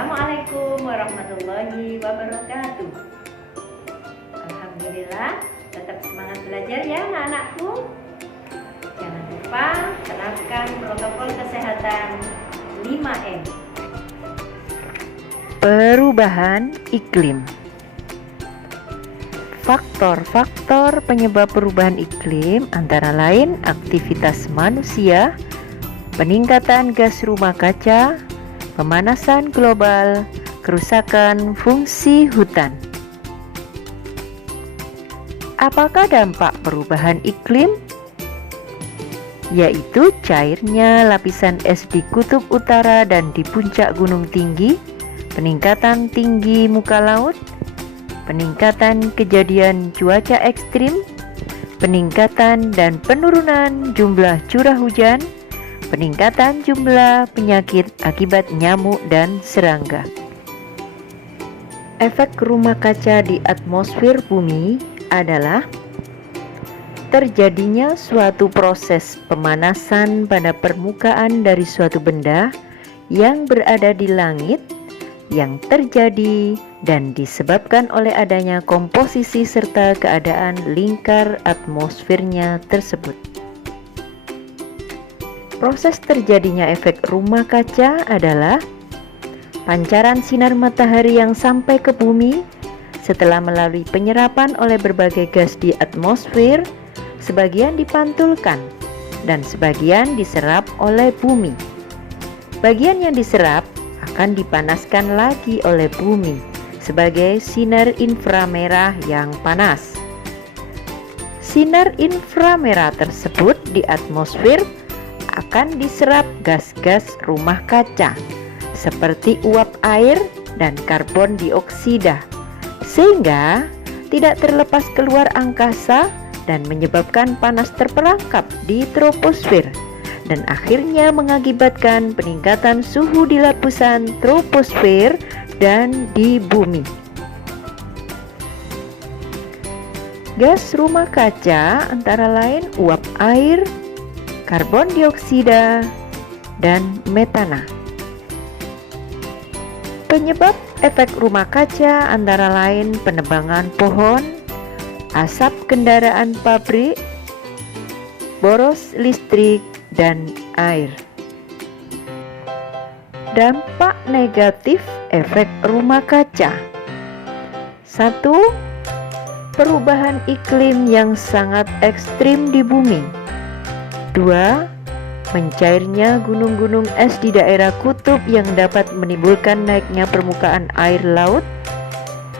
Assalamualaikum warahmatullahi wabarakatuh. Alhamdulillah, tetap semangat belajar ya anak-anakku. Jangan lupa terapkan protokol kesehatan 5M. Perubahan iklim. Faktor-faktor penyebab perubahan iklim antara lain aktivitas manusia, peningkatan gas rumah kaca, pemanasan global, kerusakan fungsi hutan. Apakah dampak perubahan iklim? Yaitu cairnya lapisan es di kutub utara dan di puncak gunung tinggi, peningkatan tinggi muka laut, peningkatan kejadian cuaca ekstrim, peningkatan dan penurunan jumlah curah hujan, peningkatan jumlah penyakit akibat nyamuk dan serangga. Efek rumah kaca di atmosfer bumi adalah terjadinya suatu proses pemanasan pada permukaan dari suatu benda yang berada di langit yang terjadi dan disebabkan oleh adanya komposisi serta keadaan lingkar atmosfernya tersebut. Proses terjadinya efek rumah kaca adalah pancaran sinar matahari yang sampai ke bumi setelah melalui penyerapan oleh berbagai gas di atmosfer, sebagian dipantulkan dan sebagian diserap oleh bumi. Bagian yang diserap akan dipanaskan lagi oleh bumi sebagai sinar inframerah yang panas. Sinar inframerah tersebut di atmosfer akan diserap gas-gas rumah kaca seperti uap air dan karbon dioksida, sehingga tidak terlepas keluar angkasa dan menyebabkan panas terperangkap di troposfer dan akhirnya mengakibatkan peningkatan suhu di lapisan troposfer dan di bumi. Gas rumah kaca antara lain uap air, karbon dioksida, dan metana. Penyebab efek rumah kaca antara lain penebangan pohon, asap kendaraan pabrik, boros listrik, dan air. Dampak negatif efek rumah kaca. 1. Perubahan iklim yang sangat ekstrim di bumi. 2. Mencairnya gunung-gunung es di daerah kutub yang dapat menimbulkan naiknya permukaan air laut.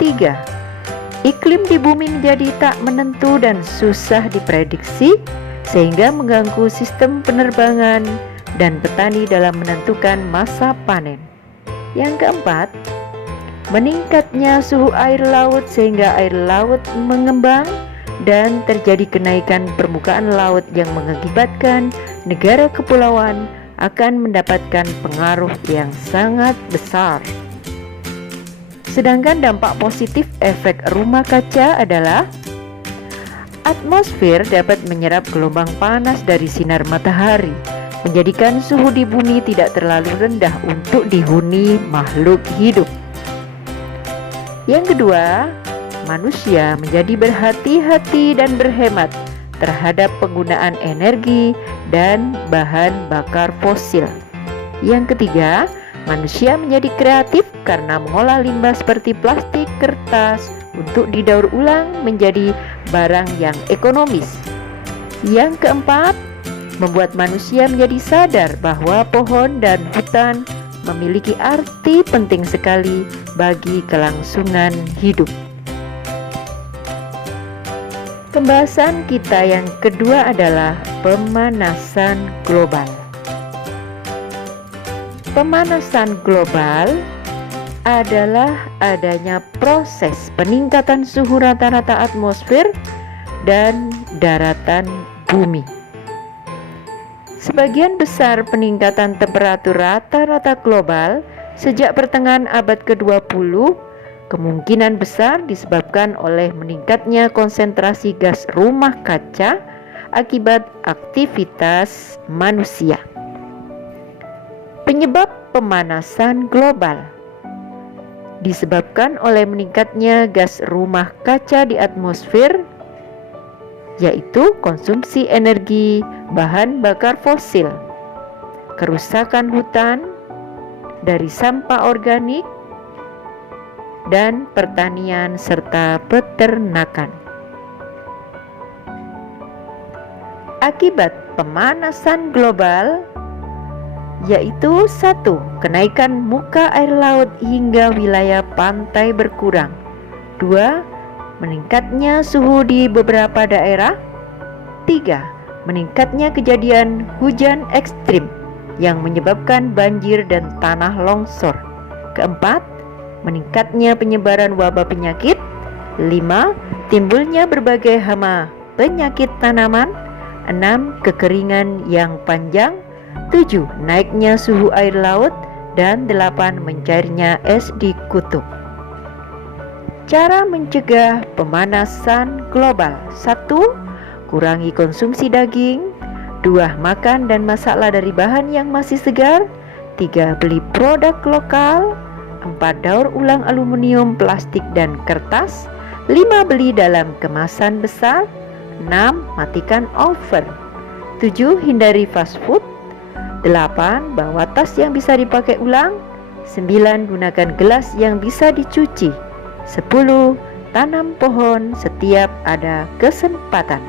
3. Iklim di bumi menjadi tak menentu dan susah diprediksi sehingga mengganggu sistem penerbangan dan petani dalam menentukan masa panen. Yang keempat, meningkatnya suhu air laut sehingga air laut mengembang dan terjadi kenaikan permukaan laut yang mengakibatkan negara kepulauan akan mendapatkan pengaruh yang sangat besar. Sedangkan dampak positif efek rumah kaca adalah atmosfer dapat menyerap gelombang panas dari sinar matahari, menjadikan suhu di bumi tidak terlalu rendah untuk dihuni makhluk hidup. Yang kedua, manusia menjadi berhati-hati dan berhemat terhadap penggunaan energi dan bahan bakar fosil. Yang ketiga, manusia menjadi kreatif karena mengolah limbah seperti plastik, kertas untuk didaur ulang menjadi barang yang ekonomis. Yang keempat, membuat manusia menjadi sadar bahwa pohon dan hutan memiliki arti penting sekali bagi kelangsungan hidup. Pembahasan kita yang kedua adalah pemanasan global. Pemanasan global adalah adanya proses peningkatan suhu rata-rata atmosfer dan daratan bumi. Sebagian besar peningkatan temperatur rata-rata global sejak pertengahan abad ke-20 kemungkinan besar disebabkan oleh meningkatnya konsentrasi gas rumah kaca akibat aktivitas manusia. Penyebab pemanasan global. disebabkan oleh meningkatnya gas rumah kaca di atmosfer, yaitu konsumsi energi bahan bakar fosil, kerusakan hutan dari sampah organik, dan pertanian serta peternakan. Akibat pemanasan global yaitu 1. Kenaikan muka air laut hingga wilayah pantai berkurang. 2. Meningkatnya suhu di beberapa daerah. 3. Meningkatnya kejadian hujan ekstrim yang menyebabkan banjir dan tanah longsor. 4. Meningkatnya penyebaran wabah penyakit. 5. Timbulnya berbagai hama penyakit tanaman. 6. Kekeringan yang panjang. 7. Naiknya suhu air laut. Dan 8. Mencairnya es di kutub. Cara mencegah pemanasan global. 1. Kurangi konsumsi daging. 2. Makan dan masaklah dari bahan yang masih segar. 3. Beli produk lokal. 4. Daur ulang aluminium, plastik, dan kertas. 5. Beli dalam kemasan besar. 6. Matikan oven. 7. Hindari fast food. 8. Bawa tas yang bisa dipakai ulang. 9. Gunakan gelas yang bisa dicuci. 10. Tanam pohon setiap ada kesempatan.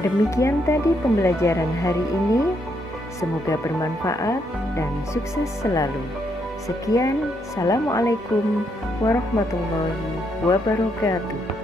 Demikian tadi pembelajaran hari ini. Semoga bermanfaat dan sukses selalu. Sekian, Assalamualaikum warahmatullahi wabarakatuh.